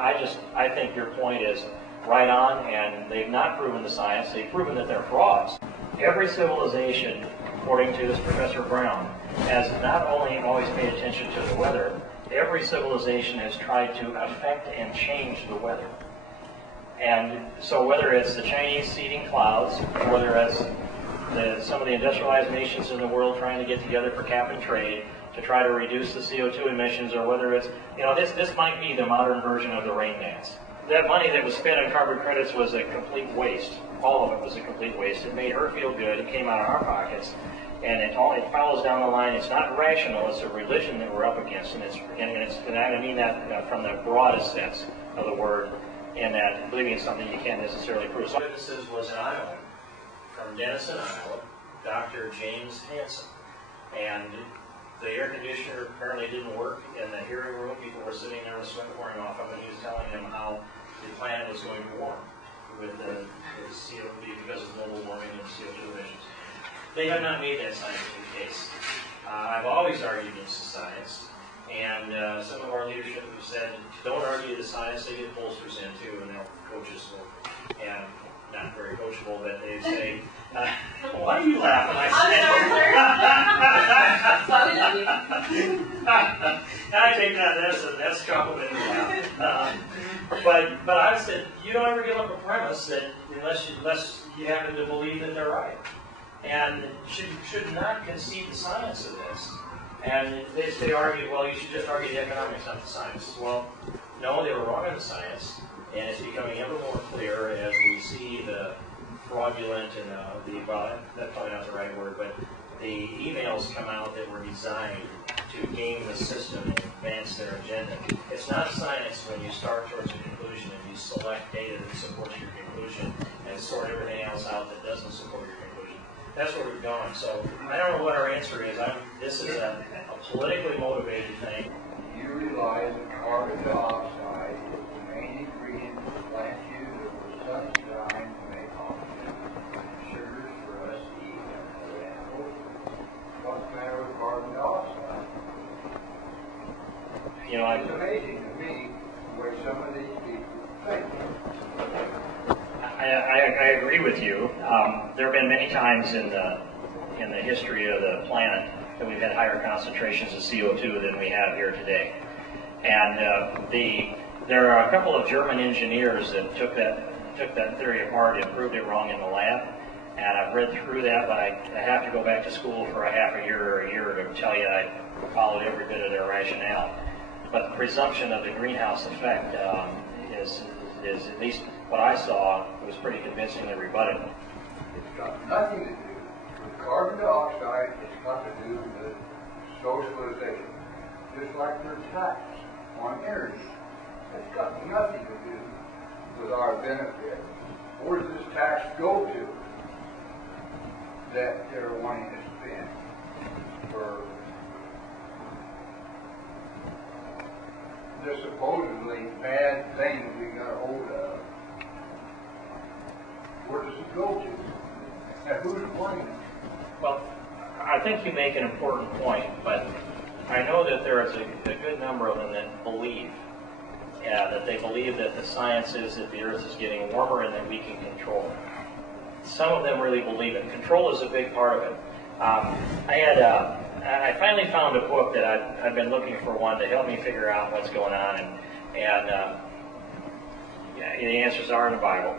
I think your point is right on, and they've not proven the science, they've proven that they're frauds. Every civilization, according to this Professor Brown, has not only always paid attention to the weather, every civilization has tried to affect and change the weather. And so whether it's the Chinese seeding clouds, whether it's some of the industrialized nations in the world trying to get together for cap and trade to try to reduce the CO2 emissions, or whether it's, this might be the modern version of the rain dance. That money that was spent on carbon credits was a complete waste. All of it was a complete waste. It made her feel good. It came out of our pockets. And it follows down the line. It's not rational. It's a religion that we're up against. And I mean that from the broadest sense of the word, and that believing in something you can't necessarily prove. So witnesses was an Iowa, from Denison, Iowa, Dr. James Hansen. And the air conditioner apparently didn't work in the hearing room. People were sitting there with sweat pouring off of it. He was telling them how the planet was going to warm with the CO2 because of global warming and CO2 emissions. They have not made that scientific case. I've always argued against the science, and some of our leadership have said, don't argue the science, they get pollsters in too, and they're coaches, and not very coachable, but they say, why are you laughing? I take that, that's compliment. But I said, you don't ever give up a premise that unless you happen to believe that they're right. And should not concede the science of this. And they argued, well, you should just argue the economics, not the science. Well, no, they were wrong on the science, and it's becoming ever more clear as we see the fraudulent and well, that's probably not the right word, but the emails come out that were designed to game the system and advance their agenda. It's not science when you start towards a conclusion and you select data that supports your conclusion and sort everything else out that doesn't support your conclusion. That's where we've gone. So I don't know what our answer is. This is a politically motivated thing. You realize that carbon dioxide is the main ingredient plants use for sunshine to make oxygen, sugars for us to eat and animals. What's the matter with carbon dioxide? It's amazing to me the way some of these people think. I agree with you. There have been many times in the history of the planet that we've had higher concentrations of CO2 than we have here today. And there are a couple of German engineers that took that theory apart and proved it wrong in the lab. And I've read through that, but I have to go back to school for a half a year or a year to tell you I followed every bit of their rationale. But the presumption of the greenhouse effect is at least what I saw was pretty convincingly rebutted. It's got nothing to do with carbon dioxide. It's got to do with socialization. Just like their tax on energy. It's got nothing to do with our benefit. Where does this tax go to that they're wanting to spend for the supposedly bad thing that we got a hold of? Where does it go to? And who's blaming it? Well, I think you make an important point, but I know that there is a good number of them that believe that they believe that the science is that the Earth is getting warmer and that we can control it. Some of them really believe it. Control is a big part of it. I finally found a book that I've been looking for one to help me figure out what's going on, and the answers are in the Bible.